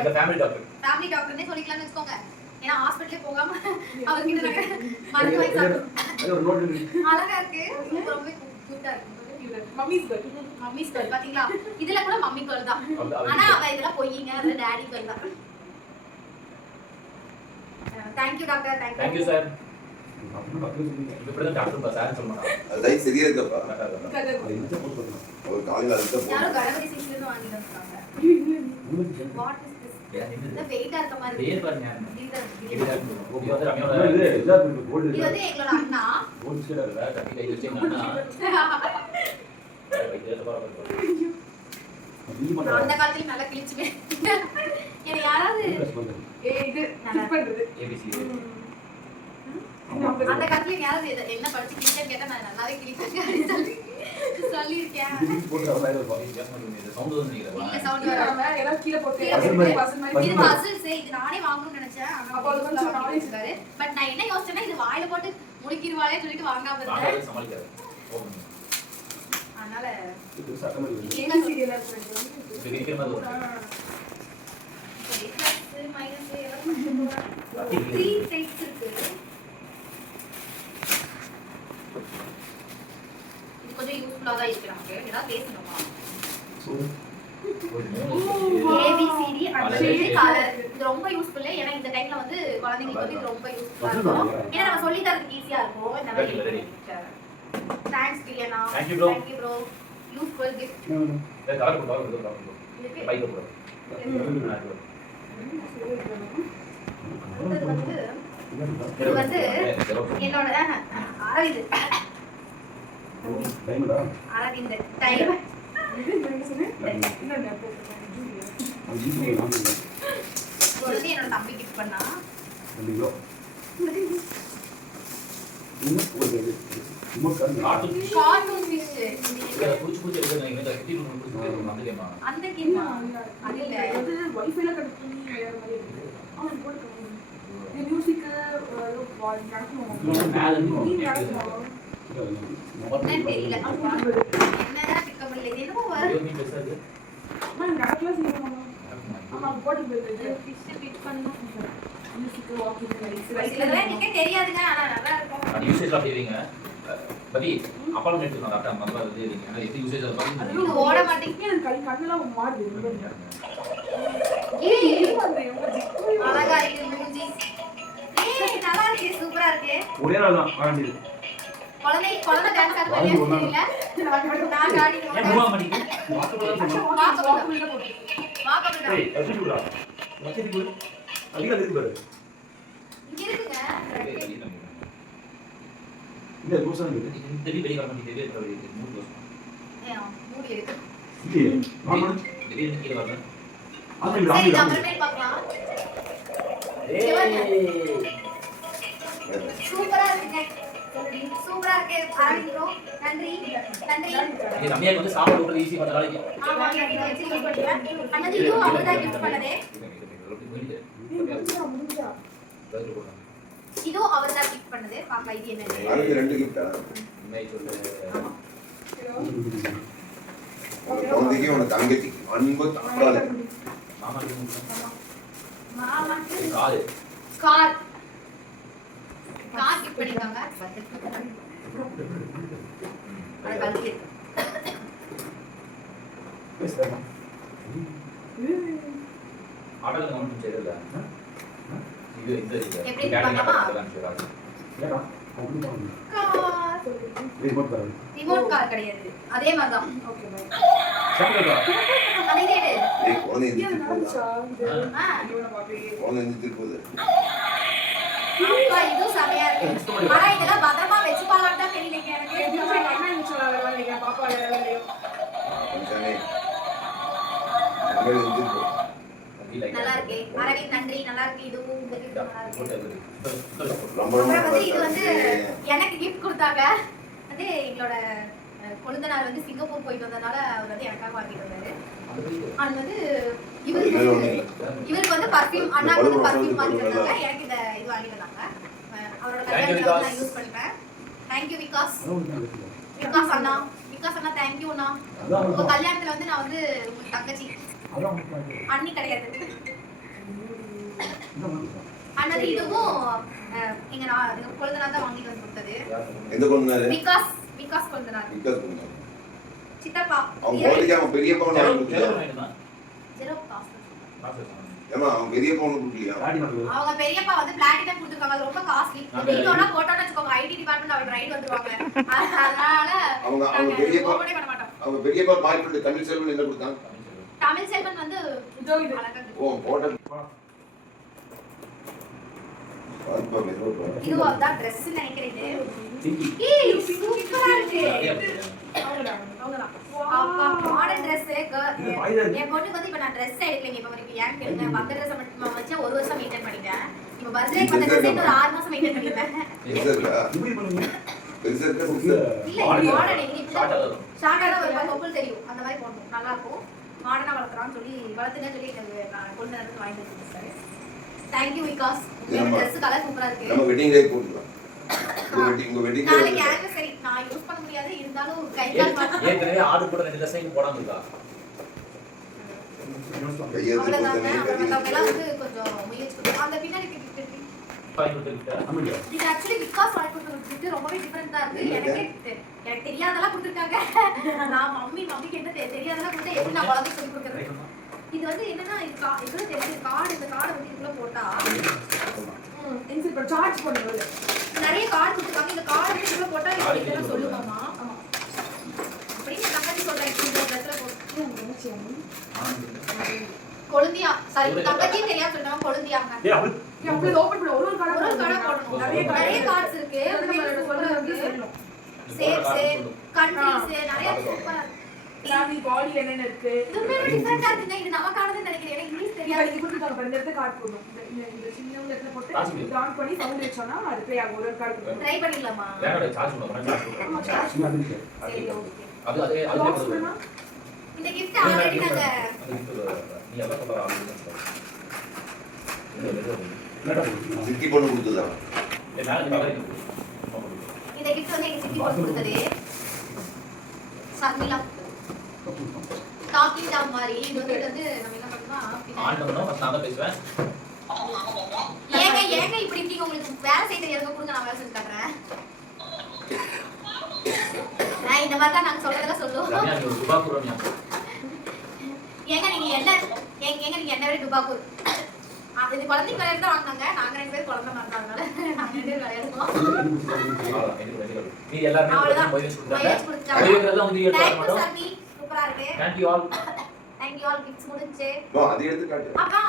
அந்த ஃபேமிலி டாக்டர்னே சொல்லிக்கலாம்னு வெச்சுக்கோங்க. ஏன்னா ஹாஸ்பிடல்லே போகாம அவர் கிட்ட நாங்க மருந்து வாங்கி சாப்பிடுறோம். அழகா இருக்கு. ரொம்ப கியூட்டா இருக்கு. மம்மிஸ் கேர்ள் பாத்தீங்களா? இதுல கூட மம்மி கேர்ள் தான். ஆனா அவ இதெல்லாம் பொய்யிங்க. அது டாடி கேர்ள் தான். Thank you doctor. Thank you sir. இப்படிதான் டாக்டர் சார் சொல்லுவாங்க. அது சரியா இருக்கப்பா. ஒரு காலையில அழுத்த போ. யாரோ கணபதி சீஸ்ல இருந்து வாங்கி வந்தாங்க. What is this? இந்த வெயிட்டா இருக்க மாதிரி பேர் பாருங்க. இது வந்து ரம்யாவோட இது கோல்ட். இது வந்து எங்களோட அண்ணா. கோல்ட் ஸ்கேலர் கட்டி கை வச்சு அண்ணா. வைத்தியத்தை பாருங்க. அந்த காலத்துல நல்லா கிழிச்சுமே. என்ன யாராவது இது நல்லா பண்றது ABC. அந்த காலத்துல யாராவது என்ன படிச்சு கிழிச்சேன்னு கேட்டா நான் நல்லாவே கிழிச்சேன் சொல்லிருக்கேன். இது போடுறவங்க இது சவுண்ட் வந்து நினைக்கிறேன். இந்த சவுண்ட் வராம எல்லாம் கீழ போட்டு இது பசில்ஸ் இது நானே வாங்கணும்னு நினைச்சேன். அப்ப அது கொஞ்சம் நாலேஜ் இருக்காரு. பட் நான் என்ன யோசிச்சேன்னா இது வாயில போட்டு முழுக்கிடுவாளே சொல்லிட்டு வாங்காம இருந்தேன். சமாளிக்காது. அதனால இது சட்டமன்ற என்ன சீரியலா இருக்கு. இது விக்கிற மாதிரி ஒரு பிளஸ் மைனஸ் எல்லாம் போடுறாங்க. 3 சைட்ஸ் இருக்கு. இது கொஞ்சம் யூஸ்ஃபுல்லா தான் இருக்கு நமக்கு. ஏதாவது பேசணுமா? ABCD அண்ட் கலர் இது ரொம்ப யூஸ்ஃபுல். ஏன்னா இந்த டைம்ல வந்து குழந்தைங்களுக்கு வந்து இது ரொம்ப யூஸ்ஃபுல்லா இருக்கும். ஏன்னா நம்ம சொல்லி தரதுக்கு ஈஸியா இருக்கும். இந்த மாதிரி தேங்க்ஸ் பிரியனா. Thank you bro. Useful gift. Colour போடுவாங்க பைக் போடுவாங்க. இது வந்து என்னோட அரவிந்த் டைம் என்னோட தம்பி கிஃப்ட் பண்ணா. கார்ட்டூன் ஃபிஷ் பூச்சி எடுத்து நீங்க இந்த கிட்டி ரூம் பூச்சி அந்த கேமா அந்த கேமா அது இல்ல அது வைஃபைல கனெக்ட் பண்ணி வேற மாதிரி இருக்கு. அவன் போட்டு இந்த மியூசிக் வால் நடக்கும். என்னன்னு தெரியல. என்னதான் பிக்கப் இல்ல. இது என்னமோ வரும். அம்மா நடக்கல செய்யணும். அம்மா போட்டு போயிடுது. ஃபிஷ் பிக் பண்ணனும். மியூசிக் வாக்கிங் இதெல்லாம் எனக்கு தெரியாதுங்க. ஆனா நல்லா இருக்கும். அது யூசேஜ் அப்படிவீங்க. பத்தி அப்பாலும் எடுத்துக்கலாம் டாக்டர் நம்ம வந்து நீங்க என்ன எப்படி யூசேஜ் அத பத்தி அது ஓட மாட்டேங்குது. எனக்கு கண்ணெல்லாம் மாறுது. அழகா இருக்கு மூஞ்சி. நல்லா இருக்கு. சூப்பரா இருக்கு. ஒரே நாள் தான் வாங்கிடு. குழந்தை டான்ஸ் ஆடுறது தெரியல. நான் காடி ஏன் மூவா மாட்டீங்க வாக்குல வாக்கப்ல ஏய் அடிச்சுடா. மச்சி கு அடில இருக்கு பாரு. இங்க இருக்குங்க. இந்த கோசம் இருக்கு. இந்த வெளிய வர மாட்டீங்க வெளிய வர மாட்டீங்க மூணு கோசம் மூடி இருக்கு. இது வாங்க. வெளிய கீழ வரல அது சரி ராமி நம்ம போய் பார்க்கலாம். சூப்பரா இருக்குங்க. சூப்பரா இருக்கு. அரவிந்த் ப்ரோ நன்றி. இது ரம்யா வந்து சாப்பாடு ஊட்றது ஈஸி பண்ண நாளைக்கு ஆமா நீங்க வச்சு யூஸ் பண்ணுங்க. அண்ணா இது அவர்தான் கிஃப்ட் பண்ணதே. இது அவர்தான் கிஃப்ட் பண்ணதே. பாப்பா இது என்னது? அது ரெண்டு கிஃப்டா? மே சொல்ல குழந்தைக்கு உனக்கு தங்கச்சி அன்பு தப்பால மாமா மாமா கால் கார் கிஃப்ட் பண்ணிருக்காங்க. அது கழுத்து பேசுறேன். ஆடல கவுண்ட் செய்யறதா இது இந்த எப்படி பண்ணலாமா? ஏடா அப்படி பண்ணு. கார் ரிமோட் பாரு. ரிமோட் கார் கிடையாது. அதே மாதிரி தான். Okay bye. சாப்பிடுடா. அதை கேடு. ஏய் குழந்தை இது எந்திரிச்சு நடந்துச்சா? ஆ இவன பாப்பி. குழந்தை எந்திரிச்சு போகுது. அப்பா இது சமையா இருக்கு. ஆனா இதெல்லாம் பத்திரமா வெச்சு பாலாட்டா தெரியலங்க எனக்கு. அண்ணா நிச்சயம் அதெல்லாம் நீங்க பாப்பா இல்லையோ. கொஞ்சமே அங்கே எந்திரிச்சு போ. நல்லா இருக்கு. அரவிந்த் நன்றி. நல்லா இருக்கு. இதுவும் இந்த gift நல்லா இருக்கு. ரொம்ப அப்புறம் வந்து இது வந்து எனக்கு கிஃப்ட் கொடுத்தாங்க. வந்து எங்களோட கொழுந்தனார் வந்து சிங்கப்பூர் போயிட்டு வந்ததால அவர் வந்து எனக்காக வாங்கிட்டு வந்தாரு. அது வந்து இவருக்கு வந்து பர்ஃபியூம் அண்ணாக்கு வந்து பர்ஃபியூம் வாங்கிட்டு வந்தாங்க. எனக்கு இந்த இது வாங்கிட்டு வந்தாங்க. அவரோட கல்யாணத்துல நான் யூஸ் பண்ணிப்பேன். Thank you Vikas. Vikas Anna thank you அண்ணா. உங்க கல்யாணத்துல வந்து நான் வந்து உங்களுக்கு தங்கச்சி அண்ணி கிடையாது. அண்ணது இதுவும் எங்க கொழுந்தனார் தான் வாங்கிட்டு வந்து கொடுத்தது. எந்த கொண்டாரு? விகாஸ் கொழுந்தனார். விகாஸ் கொண்டாரு. சித்தப்பா. அவங்க ஓடிக்கு அவன் பெரிய பவுன் வாங்கி கொடுத்தாரு. ஜெரோ காசு. ஏமா அவன் பெரிய பவுன் கொடுக்கலையா? அவங்க பெரியப்பா வந்து பிளாட்டினம் கொடுத்துருக்காங்க. அது ரொம்ப காஸ்ட்லி. நீங்களா போட்டோன்னு வச்சுக்கோங்க ஐடி டிபார்ட்மெண்ட் அவள் ரைட் வந்துருவாங்க. அதனால அவங்க பெரியப்பா ஓபனே பண்ண மாட்டோம். அவங்க பெரியப்பா பாய் ஃப்ரெண்ட் தமிழ் செல்வன் என்ன கொடுத்தாங்க? தமிழ் செல்வன் வந்து ஓ போட்டோ இது தான் Dress நினைக்கிறேன். ஏய் சூப்பரா இருக்கு. அவ்வளவுதான். அப்பா மாடர்ன் Dress என் பொண்ணுக்கு வந்து இப்ப நான் Dress எடுக்கலங்க. இப்ப வரைக்கும் ஏன் கேளுங்க. மத்த Dress மட்டும் வச்சா ஒரு வருஷம் மெயின்டைன் பண்ணிட்டேன். இப்ப பர்த்டே பண்ண Dress ஒரு 6 மாசம் மெயின்டைன் பண்ணிட்டேன். இப்படி பண்ணுங்க. பெருசா இல்ல மாடர்ன் இன்னைக்கு ஷார்ட்டா ஒரு கப்பல் தெரியும். அந்த மாதிரி போடணும். நல்லா இருக்கும். மாடர்னா வளர்க்கறான்னு சொல்லி வளர்த்துனே சொல்லி எனக்கு நான் கொண்டு வந்து வாங்கி கொடுத்தாரு. Thank you Vikas. இந்த Dress கலர் சூப்பரா இருக்கு. நம்ம வெட்டிங் டே போட்டுக்கலாம். உங்க வெட்டிங் டே நாளைக்கு ஆனிவர்சரி நான் யூஸ் பண்ண முடியாது இருந்தாலும் கை கால் மாட்டேன். ஏற்கனவே ஆர்டர் போட 2 டிசைன் போடாம இருக்கா? அவ்வளவுதாங்க. அப்புறம் வந்து கொஞ்சம் முயற்சி பண்ணுங்க. அந்த பின்னாடி கிஃப்ட் இருக்கு. இது ஆக்சுவலி விகாஸ் வாங்கி கொடுத்தது ரொம்பவே டிஃபரெண்டா இருக்கு. எனக்கு தெரியாதெல்லாம் கொடுத்துருக்காங்க. நான் மம்மிக்கு என்ன தெரியாதெல்லாம் கொடுத்தா எப்படி நான் வளர்த்து சொல்லி கொடுக்குறது. இது வந்து என்னன்னா இது தெரிஞ்ச கார்டு இந்த கார்டு வந்து இதுல போட்டா இன்செர்ட் சார்ஜ் பண்ணுறது நிறைய கார்டு கொடுத்துருக்காங்க. இந்த கார்டு வந்து இதுல போட்டா இதெல்லாம் சொல்லுவாமா? ஆமா அப்படின்னு நான் தங்கச்சி சொல்றேன். இந்த ட்ரெஸ்ல போட்டு கொழுந்தியா சாரி தங்கச்சியும் தெரியாம சொல்றாங்க கொழுந்தியாங்க. அப்படி ஓபன் பண்ண ஒரு கார்டு போடணும். நிறைய கார்ட்ஸ் இருக்கு. நம்ம சொல்றது சேவ்ஸ் கண்ட்ரீஸ் நிறைய சூப்பரா நாமி பாடி என்னென்ன இருக்கு இதுமே டிஃபரெண்டா இருக்குங்க. இது நமக்கானது நினைக்கிறேன். எனக்கு இங்கிலீஷ் தெரியாது. இது கொடுத்துட்டாங்க பாருங்க. இந்த இடத்துல கார்டு போடணும். இந்த சின்ன இடத்துல போட்டு ஆன் பண்ணி சவுண்ட் வெச்சோம்னா அது ப்ளே ஆகும். ஒரு கார்டு போடணும். ட்ரை பண்ணிடலாமா? வேற சார்ஜ் பண்ணுங்க. சார்ஜ் பண்ணுங்க. சரி ஓகே. அது இந்த gift ஆல்ரெடி நாங்க நீ அத சொல்றா. சித்தி பொண்ணு கொடுத்ததா? இந்த gift வந்து எங்க சித்தி பொண்ணு கொடுத்தது. சர்மிளா டாக்கிங் டாம் மாதிரி இது வந்து நம்ம என்ன பண்ணோம்னா ஆன் பண்ணனும். ஃபர்ஸ்ட் நான் தான் பேசுவேன். ஏங்க இப்படி இருக்கீங்க? உங்களுக்கு வேலை செய்ய தெரியாதவங்க கொடுங்க நான் வேலை செஞ்சு காட்டுறேன். நான் இந்த மாதிரி தான் நாங்க சொல்றதெல்லாம் சொல்லுவோம். ரம்யா நீ ஒரு துபாக்கூர் ரம்யா. ஏங்க நீங்க என்ன வரை துபாக்கூர். இது குழந்தை விளையாட்டு தான் வாங்கினாங்க. நாங்க 2 பேரும் குழந்தை மாட்டாங்கனால நாங்க 2 பேரும் விளையாடுவோம். நீ எல்லாரும் போய் கொடுத்தாங்க. போய்க்கிறதெல்லாம் வந்து ஏற்ற மாட்டோம். சாமி சூப்பரா இருக்கு. Thank you all. Thank you all gifts முடிஞ்சே. நோ அது எடுத்து காட்டு. அப்பா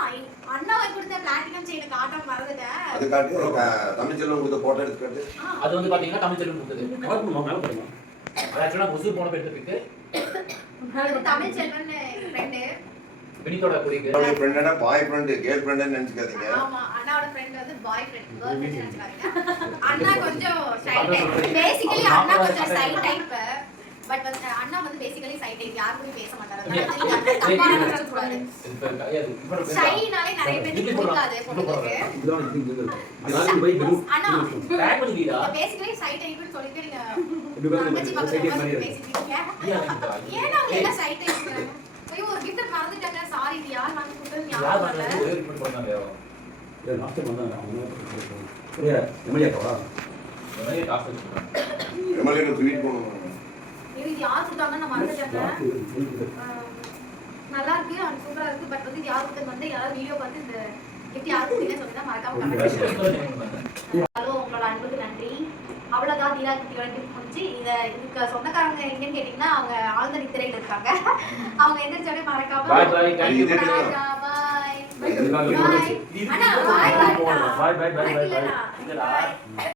அண்ணா வாங்கி கொடுத்த பிளாட்டினம் செயின் காட்ட மறந்துட்டேன். அது காட்டு. தமிழ் செல்வன் கொடுத்த போட்டோ எடுத்து காட்டு. அது வந்து பாத்தீங்கன்னா தமிழ் செல்வன் கொடுத்தது. கவர் பண்ணுமா மேல பண்ணுமா. அது ஆக்சுவலா ஒசூர் போன பேர் பிக்கு. அது தமிழ் செல்வன் ஃப்ரெண்ட். வினிதோட குடிக்கு. அவரோட ஃப்ரெண்டனா பாய் ஃப்ரெண்ட் கேர்ள் ஃப்ரெண்ட்னு நினைச்சுக்காதீங்க. ஆமா அண்ணாவோட ஃப்ரெண்ட் வந்து பாய் ஃப்ரெண்ட் கேர்ள் ஃப்ரெண்ட் நினைச்சுக்காதீங்க. அண்ணா கொஞ்சம் ஷை டைப். பேசிக்கலி அண்ணா கொஞ்சம் ஷை டைப். பட் வந்து அண்ணா வந்து பேசிக்கலி ஷை டைப். யாருக்கும் பேச மாட்டாரு. அதனால தப்பா நினைச்சுக்கூடாது. ஷைனாலே நிறைய பேருக்கு பிடிக்காது பொண்ணுங்களுக்கு. அண்ணா ட்ராக் பண்ணிடா. பேசிக்கலி ஷை டைப்னு சொல்லிட்டு நீங்க தங்கச்சி பக்கத்துல பேசிட்டீங்க. ஏன்னா அவங்க ஷை டைப். ஐயோ ஒரு gift மறந்துட்டேங்க. சாரி இது யார் வாங்கி கொடுத்தது யார் ஞாபகம் வாங்கி இல்ல. ஒரே ரிப்போர்ட் பண்ணாங்க. ஏ லாஸ்ட் வந்தாங்க அவங்க. சரியா எம்எல்ஏவா? எம்எல்ஏ காசு வச்சிருக்காங்க. எம்எல்ஏக்கு ட்வீட் பண்ணனும். இது யார் கொடுத்தாங்க நான் மறந்துட்டேங்க. நல்லா இருக்கு அது சூப்பரா இருக்கு. பட் வந்து யார் கொடுத்தது வந்து யாராவது வீடியோ பார்த்து இந்த gift யார் கொடுத்தீங்கன்னு சொன்னா மறக்காம கமெண்ட் பண்ணுங்க. ஹலோ உங்களோட அன்புக்கு நன்றி. அவ்வளவுதான் தீரா கிஃப்ட் கிஃப்ட் முடிஞ்சு இதுக்கு சொந்தக்காரங்க எங்கன்னு கேட்டீங்கன்னா அவங்க ஆழ்ந்த நித்திரையில இருக்காங்க. அவங்க எந்திரிச்சோடனே மறக்காம Bye bye. Thank you. Bye. Anna bye. Bye bye. Bye bye. Bye.